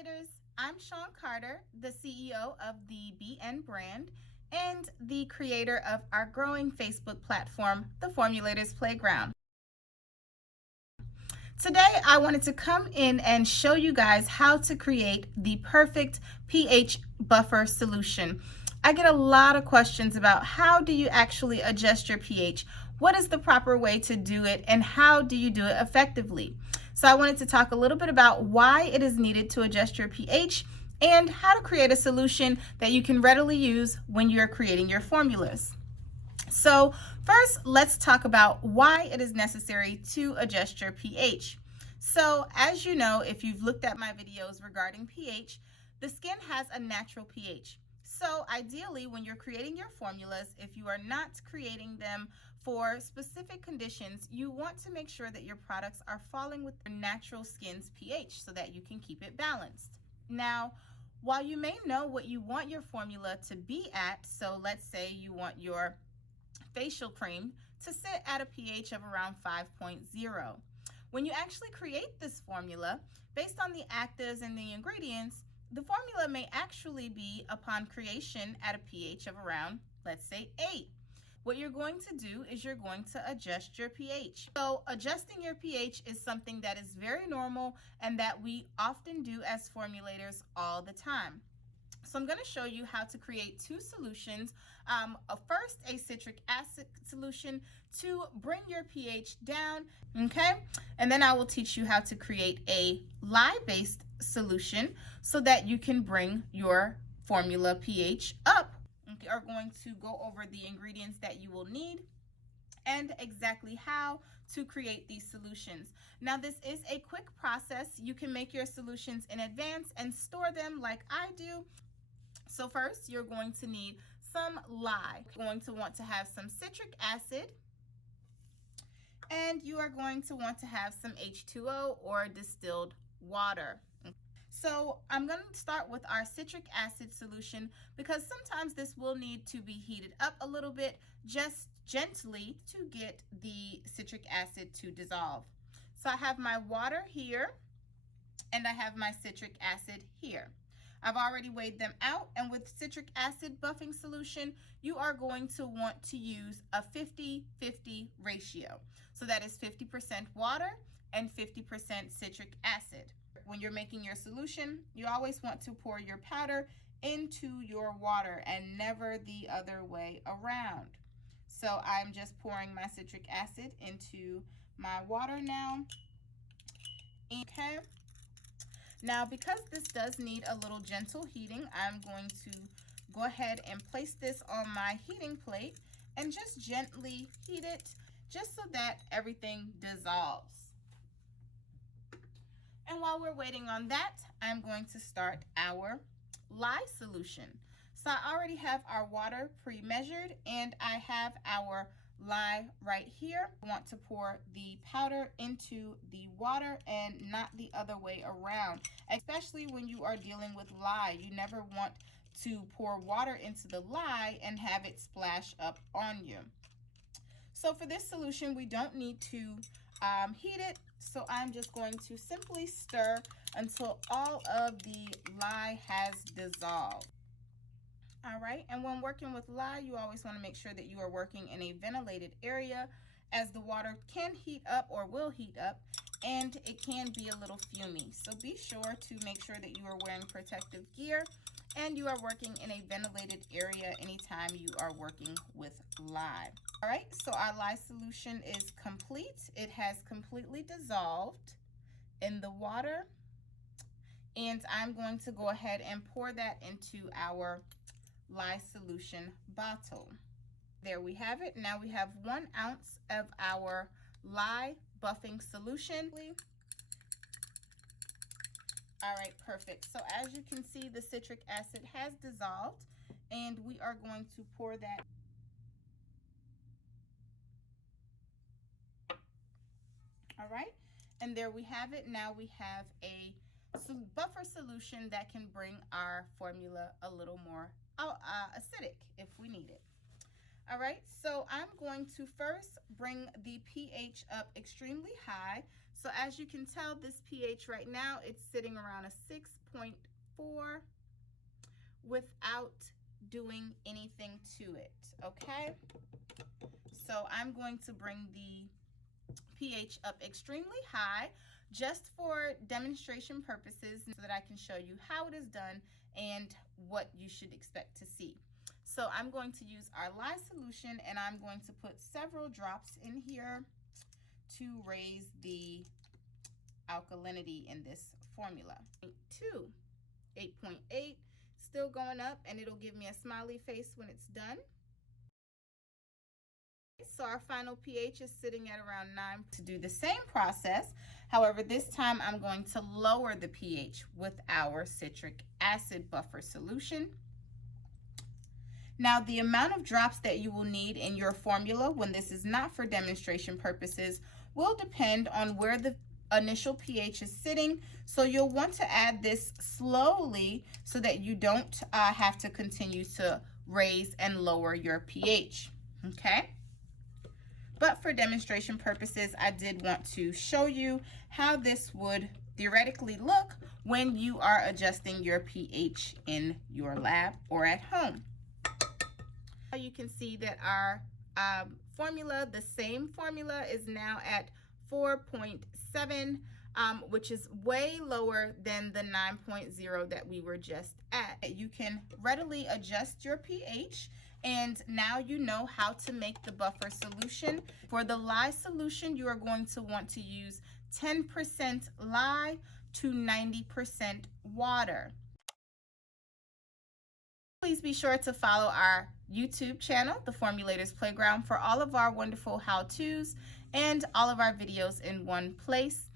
formulators. I'm Shawn Carter, the CEO of the BN brand and the creator of our growing Facebook platform, the Formulators Playground. Today, I wanted to come in and show you guys how to create the perfect pH buffer solution. I get a lot of questions about how do you actually adjust your pH? What is the proper way to do it, and how do you do it effectively? So I wanted to talk a little bit about why it is needed to adjust your pH and how to create a solution that you can readily use when you're creating your formulas. So first, let's talk about why it is necessary to adjust your pH. So as you know, if you've looked at my videos regarding pH, the skin has a natural pH. So ideally, when you're creating your formulas, if you are not creating them for specific conditions, you want to make sure that your products are falling with your natural skin's pH so that you can keep it balanced. Now, while you may know what you want your formula to be at, so let's say you want your facial cream to sit at a pH of around 5.0. When you actually create this formula, based on the actives and the ingredients, the formula may actually be, upon creation, at a pH of around, let's say, 8. What you're going to do is you're going to adjust your pH. So adjusting your pH is something that is very normal and that we often do as formulators all the time. So I'm going to show you how to create two solutions. First, a citric acid solution to bring your pH down, okay? And then I will teach you how to create a lye-based solution so that you can bring your formula pH up. We are going to go over the ingredients that you will need and exactly how to create these solutions. Now, this is a quick process. You can make your solutions in advance and store them like I do. So first, you're going to need some lye. You're going to want to have some citric acid, and you are going to want to have some H2O or distilled water. So I'm going to start with our citric acid solution because sometimes this will need to be heated up a little bit, just gently, to get the citric acid to dissolve. So I have my water here and I have my citric acid here. I've already weighed them out, and with citric acid buffing solution, you are going to want to use a 50-50 ratio. So that is 50% water and 50% citric acid. When you're making your solution, you always want to pour your powder into your water and never the other way around. So I'm just pouring my citric acid into my water now. Okay. Now, because this does need a little gentle heating, I'm going to go ahead and place this on my heating plate and just gently heat it just so that everything dissolves. And while we're waiting on that, I'm going to start our lye solution. So I already have our water pre-measured and I have our lye right here. I want to pour the powder into the water and not the other way around. Especially when you are dealing with lye, you never want to pour water into the lye and have it splash up on you. So for this solution, we don't need to heat it. So I'm just going to simply stir until all of the lye has dissolved. All right, and when working with lye, you always want to make sure that you are working in a ventilated area, as the water can heat up or will heat up, and it can be a little fumy. So be sure to make sure that you are wearing protective gear and you are working in a ventilated area anytime you are working with lye. All right, so our lye solution is complete. It has completely dissolved in the water, and I'm going to go ahead and pour that into our lye solution bottle. There we have it. Now we have 1 ounce of our lye buffing solution. All right, perfect. So as you can see, the citric acid has dissolved, and we are going to pour that. All right, and there we have it. Now we have a buffer solution that can bring our formula a little more acidic if we need it. All right, so I'm going to first bring the pH up extremely high. So as you can tell, this pH right now, it's sitting around a 6.4 without doing anything to it, okay? So I'm going to bring the pH up extremely high just for demonstration purposes so that I can show you how it is done and what you should expect to see. So I'm going to use our Lye solution, and I'm going to put several drops in here to raise the alkalinity in this formula. 2, 8.8, still going up, and it'll give me a smiley face when it's done. So our final pH is sitting at around 9. To do the same process, however, this time I'm going to lower the pH with our citric acid buffer solution. Now, the amount of drops that you will need in your formula when this is not for demonstration purposes will depend on where the initial pH is sitting. So you'll want to add this slowly so that you don't have to continue to raise and lower your pH, okay? But for demonstration purposes, I did want to show you how this would theoretically look when you are adjusting your pH in your lab or at home. You can see that our formula, the same formula, is now at 4.7, which is way lower than the 9.0 that we were just at. You can readily adjust your pH, and now you know how to make the buffer solution. For the lye solution, you are going to want to use 10% lye to 90% water. Please be sure to follow our YouTube channel, The Formulator's Playground, for all of our wonderful how-tos and all of our videos in one place.